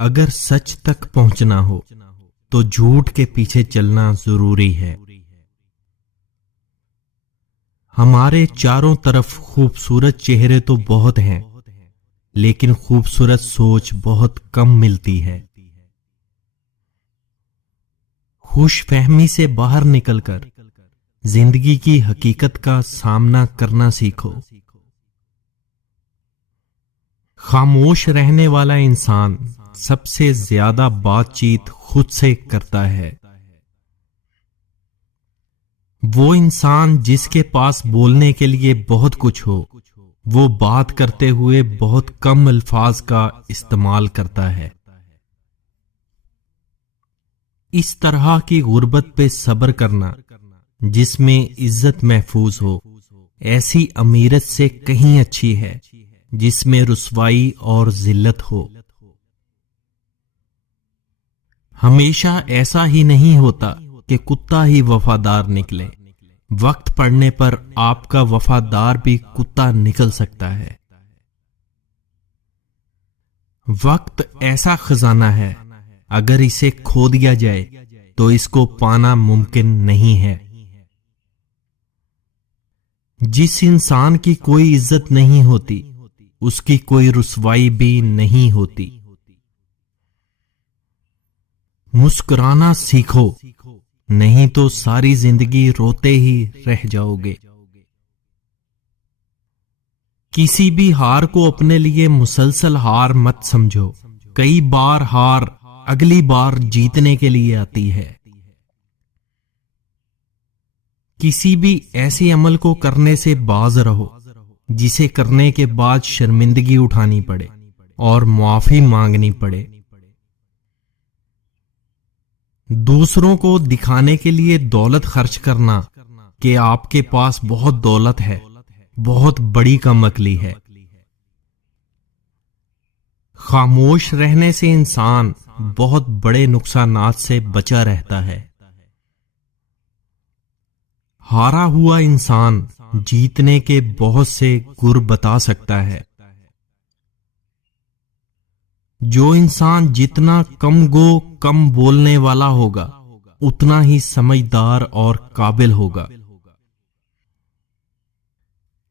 اگر سچ تک پہنچنا ہو تو جھوٹ کے پیچھے چلنا ضروری ہے۔ ہمارے چاروں طرف خوبصورت چہرے تو بہت ہیں، لیکن خوبصورت سوچ بہت کم ملتی ہے۔ خوش فہمی سے باہر نکل کر زندگی کی حقیقت کا سامنا کرنا سیکھو۔ خاموش رہنے والا انسان سب سے زیادہ بات چیت خود سے کرتا ہے۔ وہ انسان جس کے پاس بولنے کے لیے بہت کچھ ہو، وہ بات کرتے ہوئے بہت کم الفاظ کا استعمال کرتا ہے۔ اس طرح کی غربت پہ صبر کرنا جس میں عزت محفوظ ہو، ایسی امیرت سے کہیں اچھی ہے جس میں رسوائی اور ذلت ہو۔ ہمیشہ ایسا ہی نہیں ہوتا کہ کتا ہی وفادار نکلے، وقت پڑنے پر آپ کا وفادار بھی کتا نکل سکتا ہے۔ وقت ایسا خزانہ ہے، اگر اسے کھو دیا جائے تو اس کو پانا ممکن نہیں ہے۔ جس انسان کی کوئی عزت نہیں ہوتی، اس کی کوئی رسوائی بھی نہیں ہوتی۔ مسکرانا سیکھو، نہیں تو ساری زندگی روتے ہی رہ جاؤ گے۔ کسی بھی ہار کو اپنے لیے مسلسل ہار مت سمجھو، کئی بار ہار اگلی بار جیتنے کے لیے آتی ہے۔ کسی بھی ایسے عمل کو کرنے سے باز رہو جسے کرنے کے بعد شرمندگی اٹھانی پڑے اور معافی مانگنی پڑے۔ دوسروں کو دکھانے کے لیے دولت خرچ کرنا کہ آپ کے پاس بہت دولت ہے، بہت بڑی کم عقلی ہے۔ خاموش رہنے سے انسان بہت بڑے نقصانات سے بچا رہتا ہے۔ ہارا ہوا انسان جیتنے کے بہت سے گر بتا سکتا ہے۔ جو انسان جتنا کم گو کم بولنے والا ہوگا، اتنا ہی سمجھدار اور قابل ہوگا۔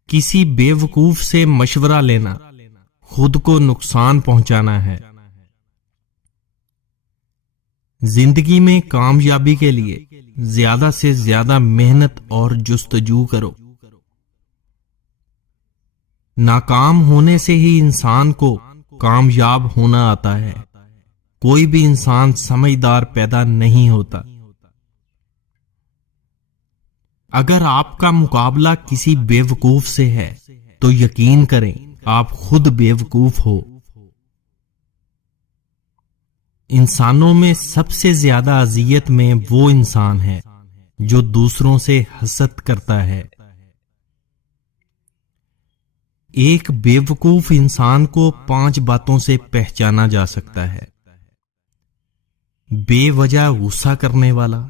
کسی بے وقوف سے مشورہ لینا خود کو نقصان پہنچانا ہے۔ زندگی میں کامیابی کے لیے زیادہ سے زیادہ محنت اور جستجو کرو۔ ناکام ہونے سے ہی انسان کو کامیاب ہونا آتا ہے، کوئی بھی انسان سمجھدار پیدا نہیں ہوتا۔ اگر آپ کا مقابلہ کسی بے وقوف سے ہے تو یقین کریں آپ خود بے وقوف ہو۔ انسانوں میں سب سے زیادہ اذیت میں وہ انسان ہے جو دوسروں سے حسد کرتا ہے۔ ایک بے وقوف انسان کو 5 باتوں سے پہچانا جا سکتا ہے: بے وجہ غصہ کرنے والا،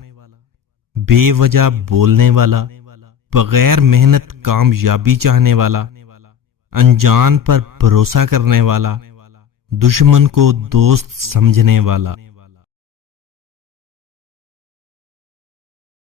بے وجہ بولنے والا، بغیر محنت کامیابی چاہنے والا، انجان پر بھروسہ کرنے والا، دشمن کو دوست سمجھنے والا۔